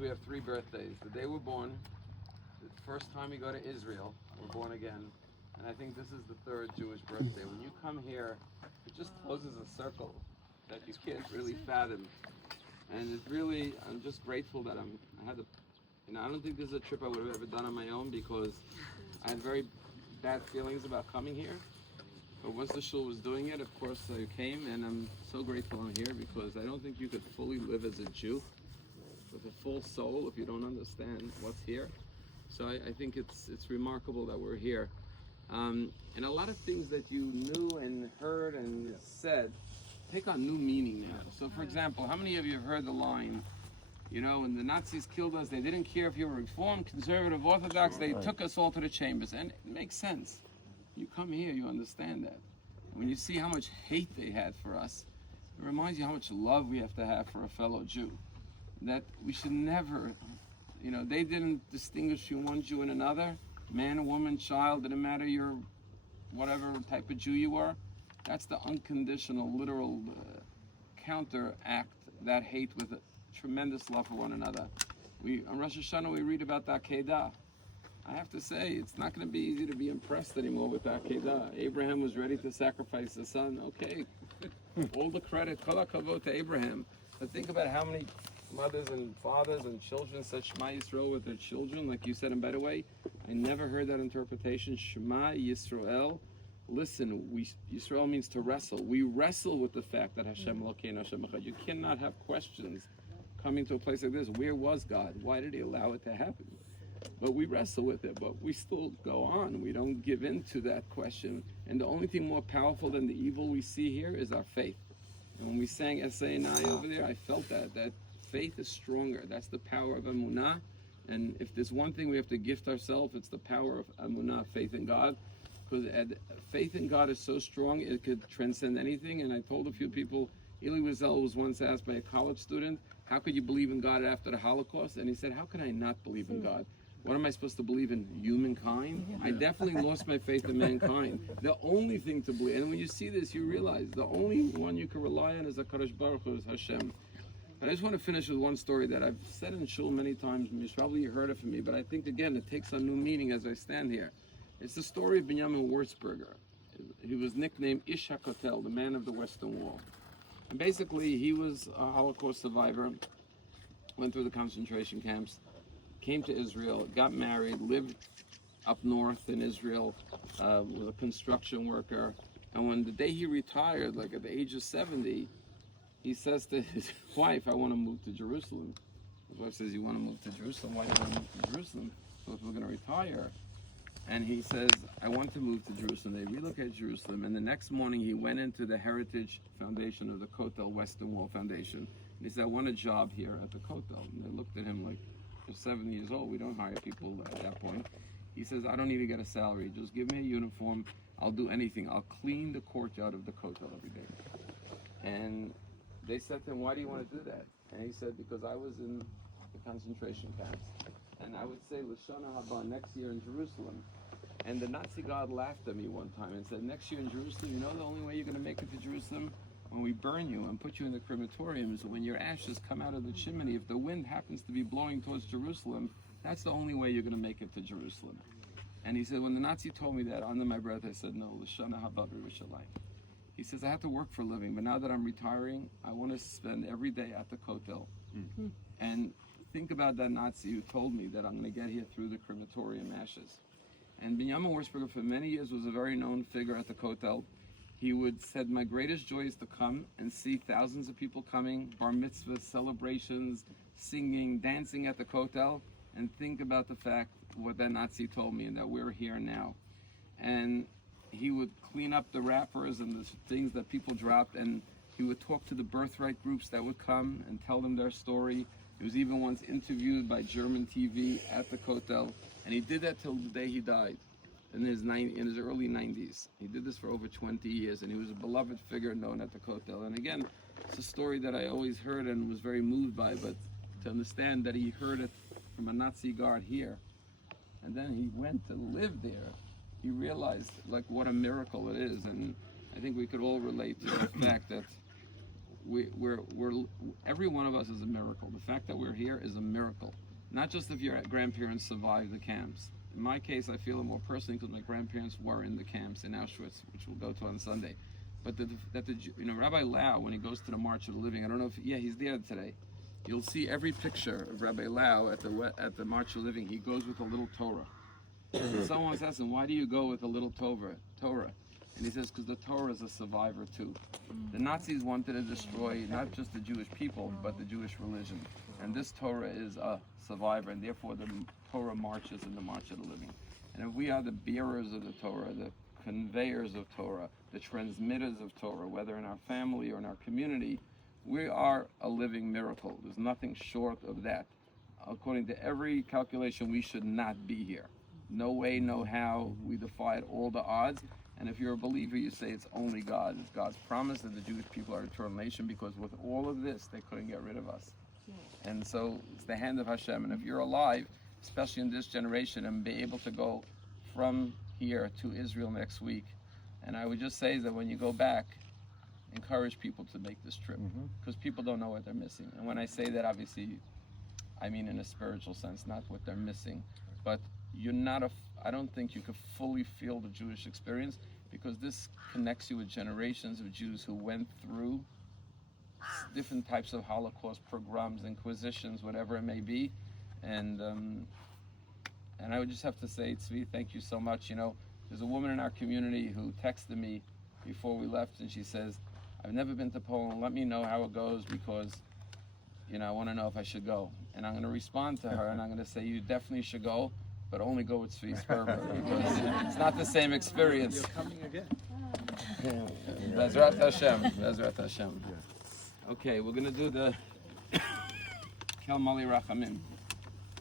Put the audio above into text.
we have 3 birthdays. The day we're born, the first time we go to Israel, we're born again, and I think this is the 3rd Jewish birthday. When you come here, it just closes a circle that you can't really fathom. And it really, I'm just grateful that I had the, I don't think this is a trip I would have ever done on my own because I had very bad feelings about coming here. But once the shul was doing it, of course I came, and I'm so grateful I'm here because I don't think you could fully live as a Jew with a full soul if you don't understand what's here. So I think it's remarkable that we're here. And a lot of things that you knew and heard and said take on new meaning now. So for example, how many of you have heard the line, you know, when the Nazis killed us, they didn't care if you were Reformed, Conservative, Orthodox, they took us all to the chambers. And it makes sense. You come here, you understand that. When you see how much hate they had for us, it reminds you how much love we have to have for a fellow Jew. That we should never, you know, they didn't distinguish between one Jew and another, man, woman, child, didn't matter your whatever type of Jew you were. That's the unconditional, literal counteract that hate with a tremendous love for one another. On Rosh Hashanah we read about the Akedah. I have to say, it's not going to be easy to be impressed anymore with the Akedah. Abraham was ready to sacrifice his son. Okay, all the credit, kol hakavod to Abraham. But think about how many mothers and fathers and children said Shema Yisrael with their children, like you said. And by the way, I never heard that interpretation, Shema Yisrael. Listen, Yisrael means to wrestle. We wrestle with the fact that Hashem Elokeinu Hashem Echad. You cannot have questions coming to a place like this. Where was God? Why did He allow it to happen? But we wrestle with it, but we still go on. We don't give in to that question. And the only thing more powerful than the evil we see here is our faith. And when we sang Esei Nai over there, I felt that faith is stronger. That's the power of Emunah. And if there's one thing we have to gift ourselves, it's the power of Emunah, faith in God. Because faith in God is so strong, it could transcend anything. And I told a few people, Elie Wiesel was once asked by a college student, how could you believe in God after the Holocaust? And he said, how can I not believe in God? What am I supposed to believe in? Humankind? I definitely lost my faith in mankind. The only thing to believe, and when you see this, you realize the only one you can rely on is HaKadosh Baruch Hu, is Hashem. But I just want to finish with one story that I've said in shul many times, and you've probably heard it from me, but I think, again, it takes on new meaning as I stand here. It's the story of Binyamin Wurzburger. He was nicknamed Ish HaKotel, the man of the Western Wall. And basically, he was a Holocaust survivor, went through the concentration camps, came to Israel, got married, lived up north in Israel, was a construction worker. And when the day he retired, like at the age of 70, he says to his wife, I want to move to Jerusalem. His wife says, you want to move to Jerusalem? Why do you want to move to Jerusalem? So if we're going to retire. And he says, I want to move to Jerusalem. They relocated to Jerusalem. And the next morning he went into the Heritage Foundation of the Kotel, Western Wall Foundation. And he said, I want a job here at the Kotel. And they looked at him like, you're 7 years old. We don't hire people at that point. He says, I don't need to get a salary. Just give me a uniform. I'll do anything. I'll clean the courtyard of the Kotel every day. And they said to him, why do you want to do that? And he said, because I was in the concentration camps. And I would say, L'Shana Haba, next year in Jerusalem. And the Nazi guard laughed at me one time and said, next year in Jerusalem, you know the only way you're going to make it to Jerusalem? When we burn you and put you in the crematorium, is when your ashes come out of the chimney. If the wind happens to be blowing towards Jerusalem, that's the only way you're going to make it to Jerusalem. And he said, when the Nazi told me that, under my breath, I said, no, L'Shana Haba B'Yerushalayim. He says, I have to work for a living, but now that I'm retiring, I want to spend every day at the Kotel. Mm-hmm. And think about that Nazi who told me that I'm going to get here through the crematorium ashes. And Binyamin Wurzburger for many years was a very known figure at the Kotel. He would said, my greatest joy is to come and see thousands of people coming, bar mitzvahs, celebrations, singing, dancing at the Kotel, and think about the fact what that Nazi told me and that we're here now. And he would clean up the wrappers and the things that people dropped, and he would talk to the birthright groups that would come and tell them their story. He was even once interviewed by German TV at the Kotel, and he did that till the day he died in his early 90s. He did this for over 20 years, and he was a beloved figure known at the Kotel. And again, it's a story that I always heard and was very moved by, but to understand that he heard it from a Nazi guard here, and then he went to live there, he realized like what a miracle it is. And I think we could all relate to the fact that we're every one of us is a miracle. The fact that we're here is a miracle. Not just if your grandparents survived the camps. In my case, I feel it more personally because my grandparents were in the camps in Auschwitz, which we'll go to on Sunday. But Rabbi Lau, when he goes to the March of the Living, I don't know if he's there today. You'll see every picture of Rabbi Lau at the March of the Living. He goes with a little Torah. And someone's asking, why do you go with a little Torah? And he says, because the Torah is a survivor too. The Nazis wanted to destroy not just the Jewish people, but the Jewish religion. And this Torah is a survivor, and therefore the Torah marches in the March of the Living. And if we are the bearers of the Torah, the conveyors of Torah, the transmitters of Torah, whether in our family or in our community, we are a living miracle. There's nothing short of that. According to every calculation, we should not be here. No way, no how. We defied all the odds. And if you're a believer, you say it's only God. It's God's promise that the Jewish people are an eternal nation, because with all of this, they couldn't get rid of us. And so it's the hand of Hashem. And if you're alive, especially in this generation, and be able to go from here to Israel next week, and I would just say that when you go back, encourage people to make this trip, because people don't know what they're missing. And when I say that, obviously, I mean in a spiritual sense, not what they're missing. But I don't think you could fully feel the Jewish experience, because this connects you with generations of Jews who went through different types of Holocaust pogroms, inquisitions, whatever it may be. And I would just have to say, Tzvi, thank you so much. You know, there's a woman in our community who texted me before we left, and she says, I've never been to Poland, let me know how it goes, because, you know, I want to know if I should go. And I'm going to respond to her, and I'm going to say, you definitely should go, but only go with Tzvi Sperber, because it's not the same experience. You're coming again. Bezrat Hashem. Bezrat Hashem. Okay, we're going to do the Kel Mali Rachamim.